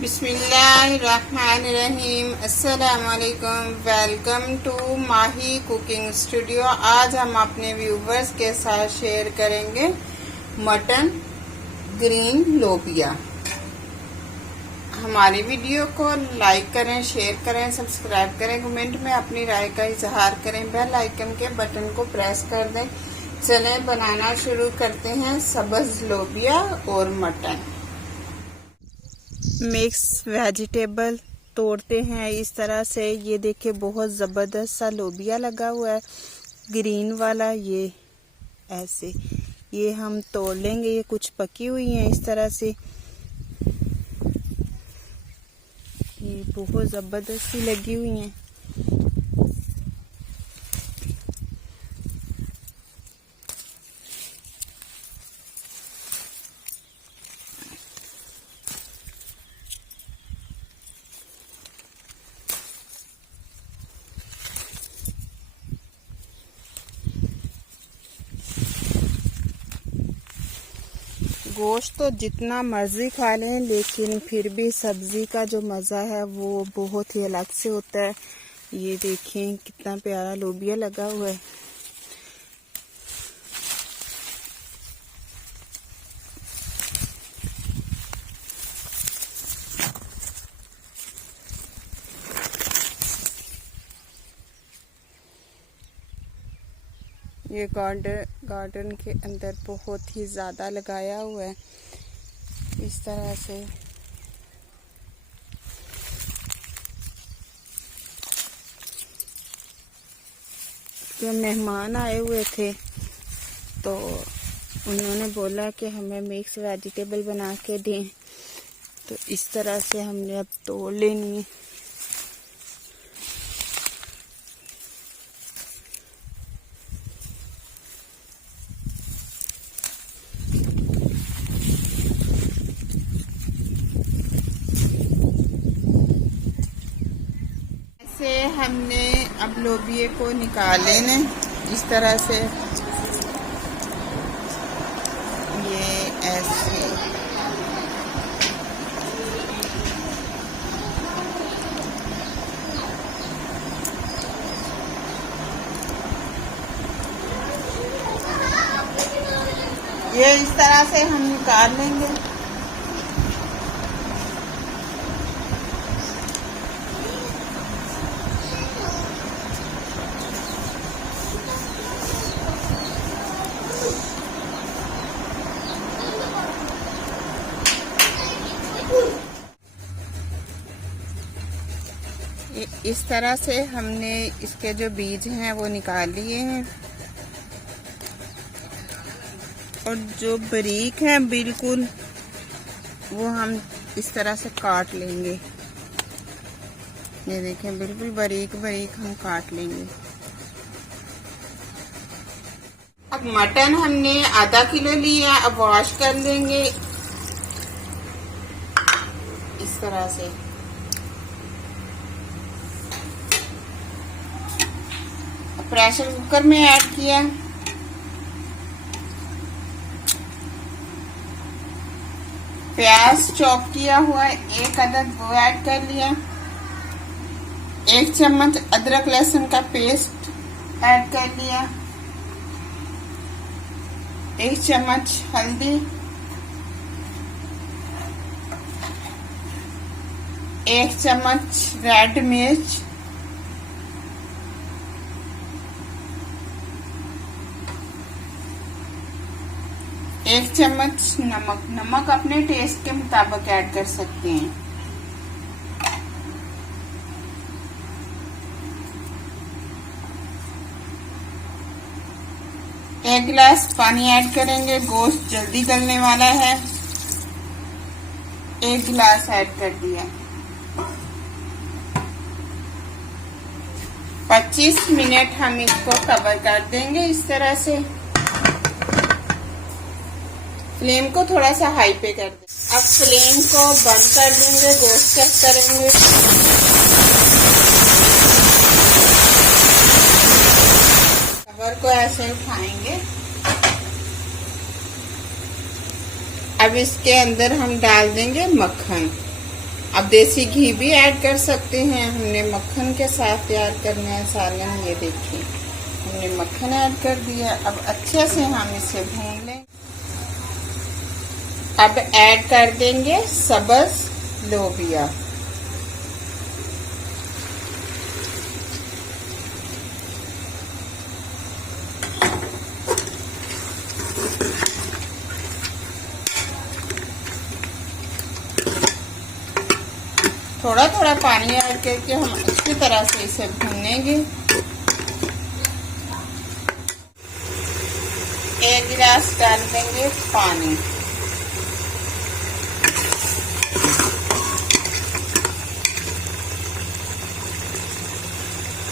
बिस्मिल्लाहिर्रहमानिर्रहीम। अस्सलामुअलैकुम। Welcome to Mahi cooking studio. आज हम अपने व्यूवर्स के साथ शेयर करेंगे मटन ग्रीन लोबिया। हमारी वीडियो को लाइक करें, शेयर करें, सब्सक्राइब करें, कमेंट में अपनी राय का इजहार करें, बेल आइकन के बटन को प्रेस कर दें। चलें बनाना शुरू करते हैं सब्ज लोबिया और मटन। मिक्स वेजिटेबल तोड़ते हैं इस तरह से। ये देखिए बहुत ज़बरदस्त सा लोबिया लगा हुआ है, ग्रीन वाला। ये ऐसे ये हम तोड़ लेंगे। ये कुछ पकी हुई हैं इस तरह से। ये बहुत ज़बरदस्त सी लगी हुई हैं। गोश्त तो जितना मर्जी खा लें, लेकिन फिर भी सब्जी का जो मज़ा है वो बहुत ही अलग से होता है। ये देखें कितना प्यारा लोबिया लगा हुआ है। ये गार्डन के अंदर बहुत ही ज़्यादा लगाया हुआ है इस तरह से। जब मेहमान आए हुए थे तो उन्होंने बोला कि हमें मिक्स वेजिटेबल बना के दें, तो इस तरह से हमने अब तोड़ लेनी है। से हमने अब लोबिये को निकाल लेना इस तरह से। ये ऐसे ये इस तरह से हम निकाल लेंगे। इस तरह से हमने इसके जो बीज हैं वो निकाल लिए हैं, और जो बारीक हैं बिल्कुल वो हम इस तरह से काट लेंगे। ये देखें बिल्कुल बारीक बारीक हम काट लेंगे। अब मटन हमने आधा किलो लिया, अब वॉश कर लेंगे इस तरह से। प्रेशर कुकर में ऐड किया। प्याज चॉप किया हुआ 1 अदद वो ऐड कर लिया। 1 चम्मच अदरक लहसुन का पेस्ट ऐड कर लिया। 1 चम्मच हल्दी, 1 चम्मच रेड मिर्च, 1 चम्मच नमक। नमक अपने टेस्ट के मुताबिक ऐड कर सकते हैं। एक गिलास पानी ऐड करेंगे, गोश्त जल्दी गलने वाला है। 1 गिलास ऐड कर दिया। 25 मिनट हम इसको कवर कर देंगे इस तरह से। फ्लेम को थोड़ा सा हाई पे कर दें। अब फ्लेम को बंद कर देंगे, गोश्त चेक करेंगे। कवर को ऐसे उठाएंगे। अब इसके अंदर हम डाल देंगे मक्खन। अब देसी घी भी ऐड कर सकते हैं। हमने मक्खन के साथ तैयार करना है सालन। ये देखिए हमने मक्खन ऐड कर दिया। अब अच्छे से हम इसे भून लें। अब ऐड कर देंगे सब्ज लोबिया। थोड़ा थोड़ा पानी ऐड करके हम अच्छी तरह से इसे भूनेंगे। 1 गिलास डाल देंगे पानी।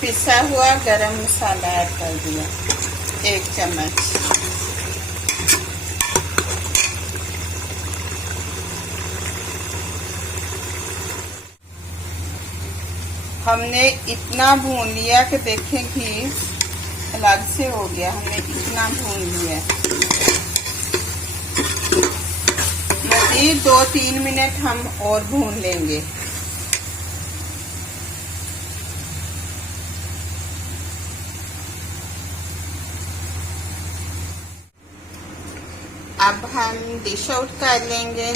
पिसा हुआ गरम मसाला ऐड कर दिया 1 चम्मच। हमने इतना भून लिया कि देखें घी अलग से हो गया। हमने इतना भून लिया। मज़ीद 2-3 मिनट हम और भून लेंगे। अब हम डिश आउट कर लेंगे।